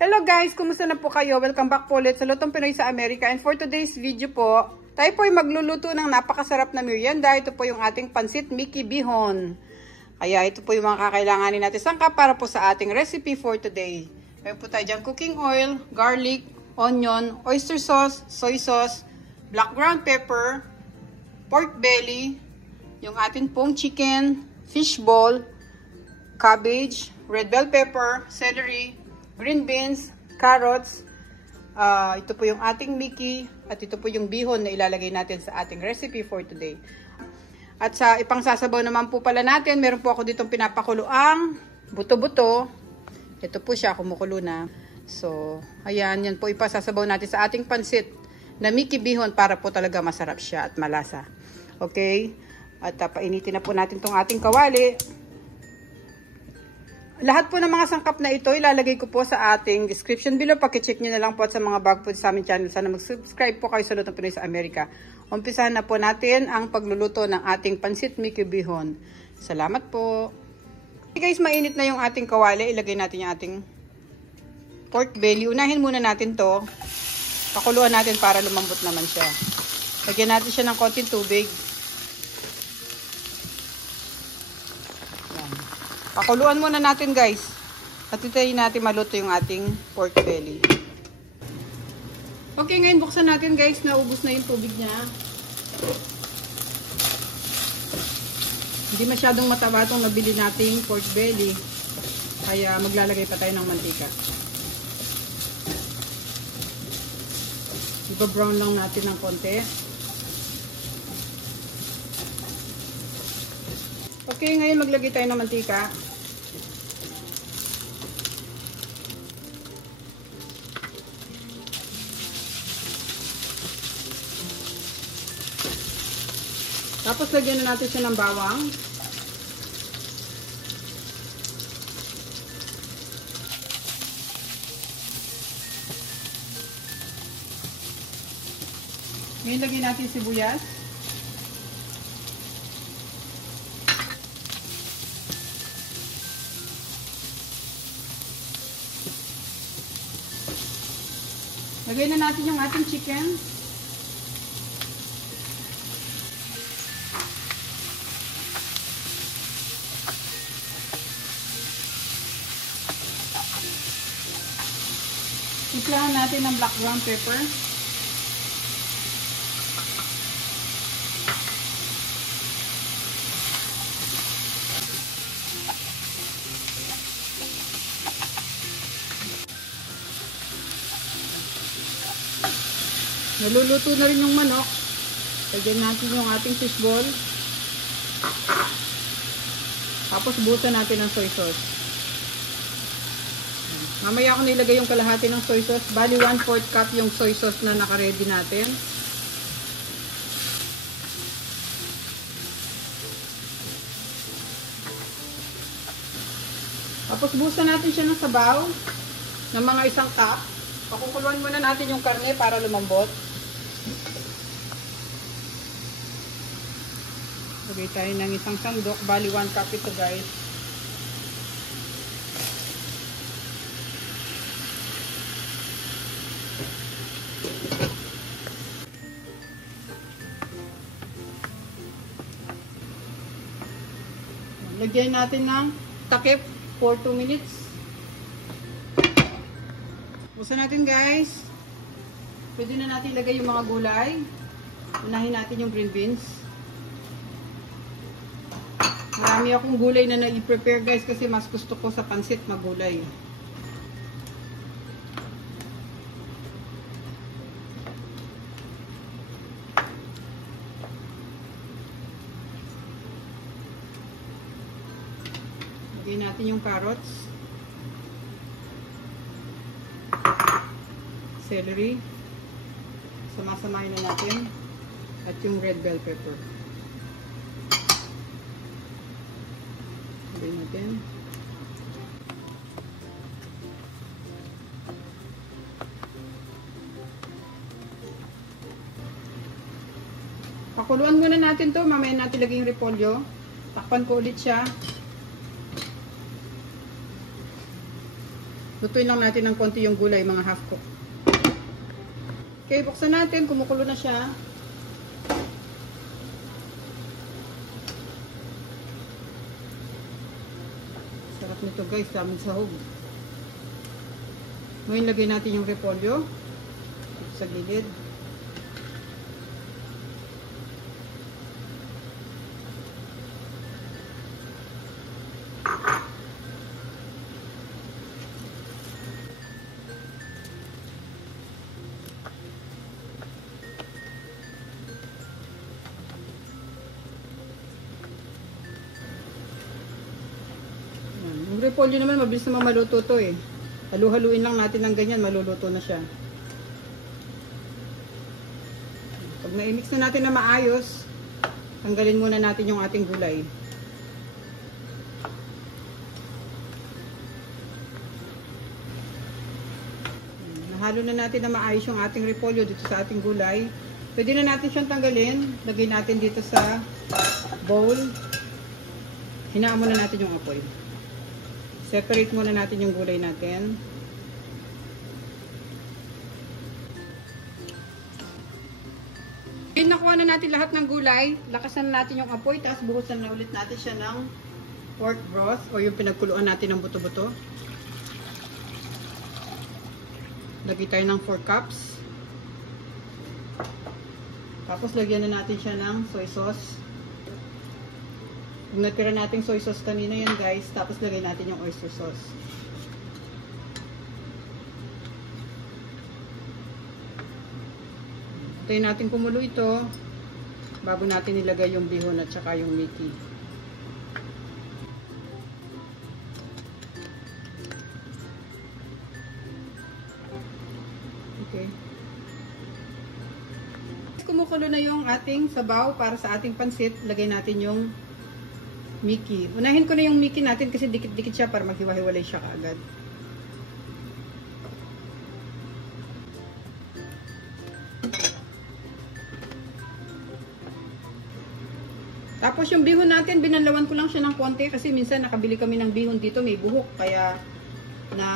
Hello guys, kumusta na po kayo? Welcome back po ulit sa Lutong Pinoy sa Amerika. And for today's video po, tayo po ay magluluto ng napakasarap na merienda. Ito po yung ating pansit Mickey Bihon. Kaya ito po yung mga kakailanganin natin sangkap para po sa ating recipe for today. Meron po tayo dyan cooking oil, garlic, onion, oyster sauce, soy sauce, black ground pepper, pork belly, yung atin pong chicken, fish ball, cabbage, red bell pepper, celery, green beans, carrots, ito po yung ating Mickey, at ito po yung bihon na ilalagay natin sa ating recipe for today. At sa ipang sasabaw naman po pala natin, meron po ako ditong pinapakuluang buto-buto. Ito po siya, kumukulo na. So, ayan, yan po ipasasabaw natin sa ating pansit na Mickey Bihon para po talaga masarap siya at malasa. Okay? At painitin na po natin tong ating kawali. Lahat po ng mga sangkap na ito, ilalagay ko po sa ating description below. Pakicheck nyo na lang po at sa mga bago po sa aming channel. Sana mag-subscribe po kayo sa Lutong Pinoy sa Amerika. Umpisahan na po natin ang pagluluto ng ating pansit Mickey Bihon. Salamat po. Okay guys, mainit na yung ating kawali. Ilagay natin yung ating pork belly. Unahin muna natin to. Pakuluan natin para lumambot naman siya. Lagyan natin siya ng konting tubig. Pakuluan muna natin guys. At hintayin natin maluto yung ating pork belly. Okay, ngayon buksan natin guys. Naubos na yung tubig niya. Hindi masyadong mataba itong nabili nating pork belly. Kaya maglalagay pa tayo ng mantika. Iba-brown lang natin ng konti. Okay, ngayon maglagay tayo ng mantika. Tapos lagyan na natin siya ng bawang. Ngayon lagyan natin sibuyas. Lagyan na natin yung ating chicken. Timplahan natin ng black ground pepper. Naluluto na rin yung manok. Lagyan natin yung ating fish ball. Tapos buhusan natin ng soy sauce. Mamaya ako nilagay yung kalahati ng soy sauce. Bali 1/4 cup yung soy sauce na naka-ready natin. Tapos buhusan natin siya ng sabaw ng mga 1 cup. Pakukuluan muna natin yung karne para lumambot. Lagay tayo ng 1 sandok. Bali 1 cup ito guys. Lagyan natin ng takip for 2 minutes. Busan natin guys. Pwede na natin ilagay yung mga gulay. Unahin natin yung green beans. Marami akong gulay na na-prepare guys kasi mas gusto ko sa pansit magulay. Lagyan natin yung carrots. Celery. Samasamahin na natin. At yung red bell pepper. Lagyan natin. Pakuluan muna natin to. Mamaya natin lagyan yung repolyo. Takpan ko ulit siya. Lutuin lang natin ng konti yung gulay, mga half cook. Okay, buksan natin. Kumukulo na siya. Sarap nito guys, daming sahog. Ngayon lagay natin yung repolyo dito sa gilid. Yung repolyo naman, mabilis naman maluto to eh. Halu-haluin lang natin ng ganyan, maluluto na siya. Pag na-mix na natin na maayos, tanggalin muna natin yung ating gulay. Nahalo na natin na maayos yung ating repolyo dito sa ating gulay. Pwede na natin siyang tanggalin. Lagay natin dito sa bowl. Hinaan muna natin yung apoy. Separate muna natin yung gulay natin. Okay, nakuha na natin lahat ng gulay. Lakasan na natin yung apoy. Tapos buhusan na ulit natin siya ng pork broth o yung pinagkuluan natin ng buto-buto. Lagay tayo ng 4 cups. Tapos lagyan na natin siya ng soy sauce. Kung natira natin soy sauce kanina yan guys, tapos lagay natin yung oyster sauce. Hintayin natin kumulo ito bago natin ilagay yung bihon at saka yung Mickey. Okay. Kumukulo na yung ating sabaw para sa ating pansit. Lagay natin yung Mickey. Unahin ko na yung Mickey natin kasi dikit-dikit siya para maghiwa-hiwalay siya kaagad. Tapos yung bihon natin, binanlawan ko lang siya ng konti kasi minsan nakabili kami ng bihon dito, may buhok. Kaya na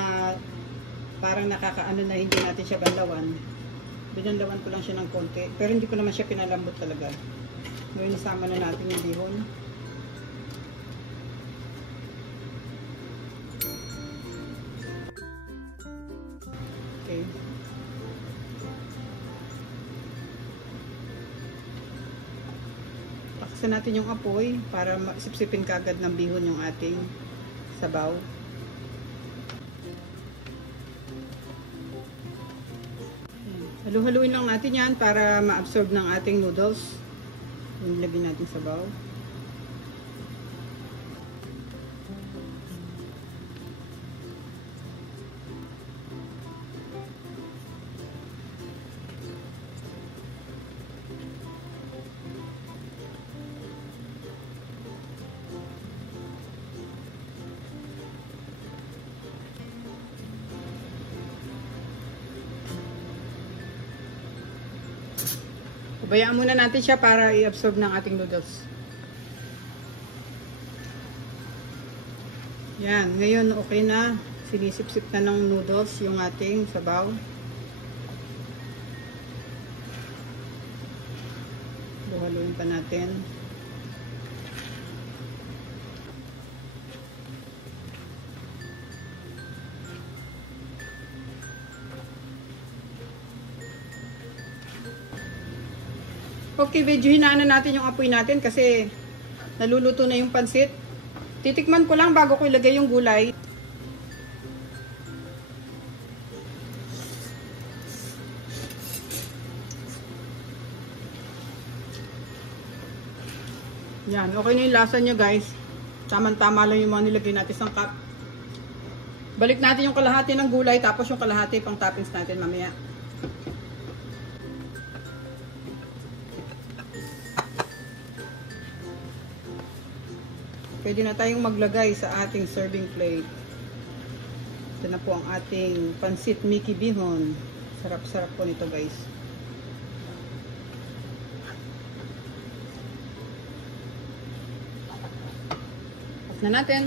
parang nakakaano na hindi natin siya banlawan. Binanlawan ko lang siya ng konti. Pero hindi ko naman siya pinalambot talaga. Ngayon isama na natin yung bihon. Okay. Paksan natin yung apoy para sipsipin kagad ng bihon yung ating sabaw. Halu-haluin lang natin yan para ma-absorb ng ating noodles. Yung lagyan natin sabaw. Pabayaan muna natin siya para i-absorb ng ating noodles. Yan, ngayon okay na. Sinisip-sip na ng noodles yung ating sabaw. Buhaluin pa natin. Okay, medyo hinaan na natin yung apoy natin kasi naluluto na yung pansit. Titikman ko lang bago ko ilagay yung gulay. Yan, okay na yung lasa nyo guys. Tama-tama lang yung mga nilagay natin sa cup. Balik natin yung kalahati ng gulay tapos yung kalahati pang toppings natin mamaya. Pwede na tayong maglagay sa ating serving plate. Ito na po ang ating pansit Mickey bihon. Sarap-sarap po nito guys. Off na natin.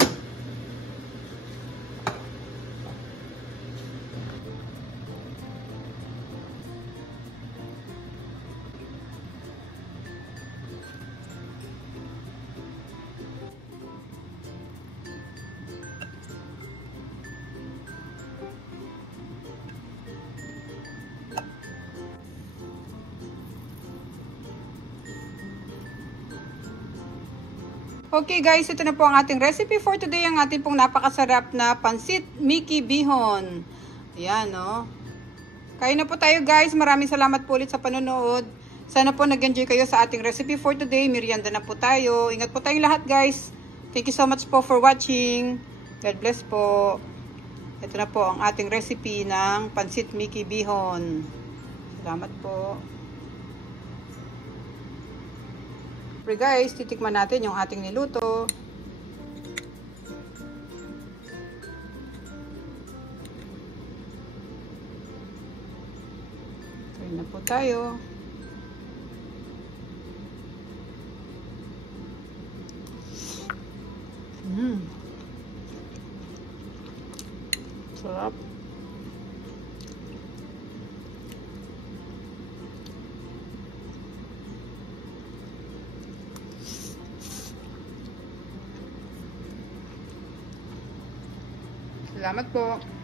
Okay guys, ito na po ang ating recipe for today. Ang ating pong napakasarap na pansit Mickey Bihon. Ayan, no? Kain na po tayo guys. Maraming salamat po ulit sa panonood. Sana po nag-enjoy kayo sa ating recipe for today. Merienda na po tayo. Ingat po tayong lahat guys. Thank you so much po for watching. God bless po. Ito na po ang ating recipe ng pansit Mickey Bihon. Salamat po. Pre guys, titikman natin yung ating niluto. Kain na po tayo. Sarap. Salamat po.